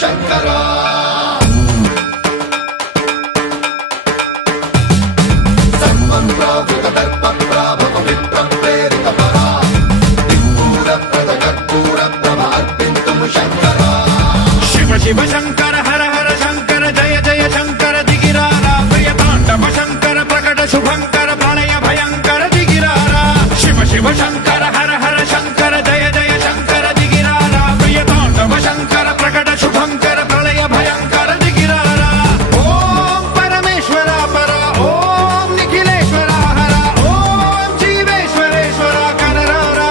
శంకరా శివ శంకర హర హర శంకర జయ జయ శంకర దిగిరారా ప్రియతాండవ శంకర ప్రకట శుభంకర ప్రళయ భయంకర దిగిరారా శివ శివ శంకర హర హర శంకర జయ జయ శంకర దిగిరారా ప్రియతాండవ శంకర ప్రకట శుభంకర ప్రళయ భయంకర దిగిరారా ఓం పరమేశ్వర పర ఓం నిఖిలేశ్వర హర ఓం జీవేశ్వరేశ్వర కరరారా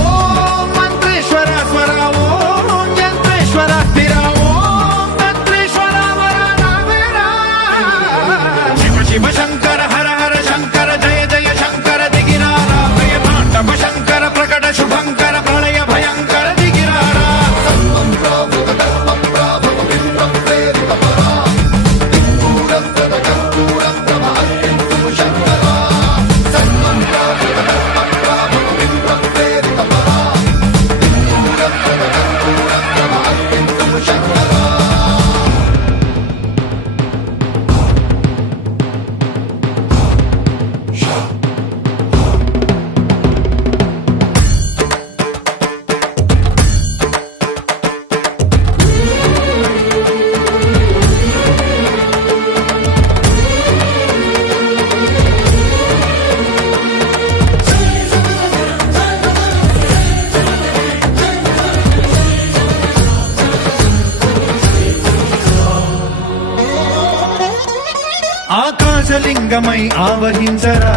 ఓం మంత్రేశ్వర స్వర ఓం యంత్రేశ్వర స్థిర ఓం తంత్రేశ్వర వర నావేరా శివ శివ శంకర హర హర శంకర జయ జయ శంకర దిగిరారా ప్రియతాండవ శంకర ప్రకట శుభంకర ప్రళయ భయంకర దిగిరారా ఆకాశలింగమై ఆవహించరా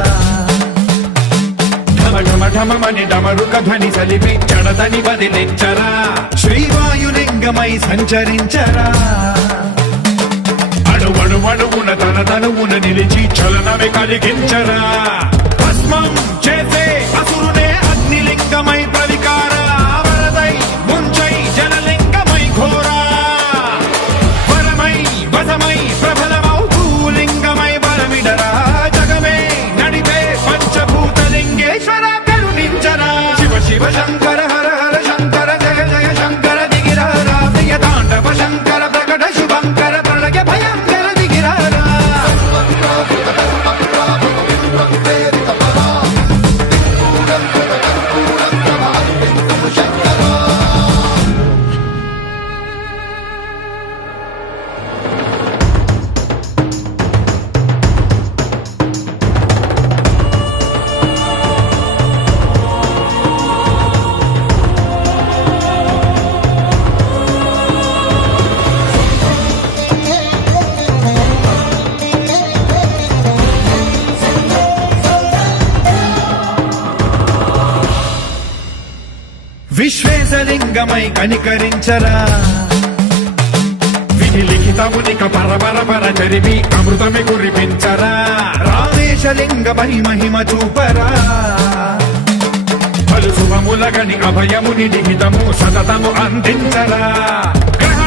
ఢమ ఢమ ఢమమని డమరుక ధ్వని సలిపి జడదని వదిలించరా శ్రీవాయులింగమై సంచరించరా అణువణువున తన తనువున నిలిచి చలనమే కలిగించరా భస్మం చేసే అసురునే అగ్నిలింగమై ప్రవికార వరదై ముంచై జనలింగమై ఘోరా వరమై వసమై ప్రబలమౌ భూలింగమై బలమిడరా జగమే నడిపే పంచభూతలింగేశ్వర కరుణించరా శివ శివ శంకర హర హర శంకర జయ జయ శంకర దిగిరారా ప్రియతాండవ శంకర ప్రకట శుభంకర ప్రళయ భయంకర దిగిరారా విశ్వేశలింగమై కనికరించరా విధి లిఖితమునిక పరపర చరివి అమృతమి కురిపించరా రామేశలింగమై మహిమ చూపరా పలు శుభములగని అభయముని నిహితము సతతము అందించరా గ్రహ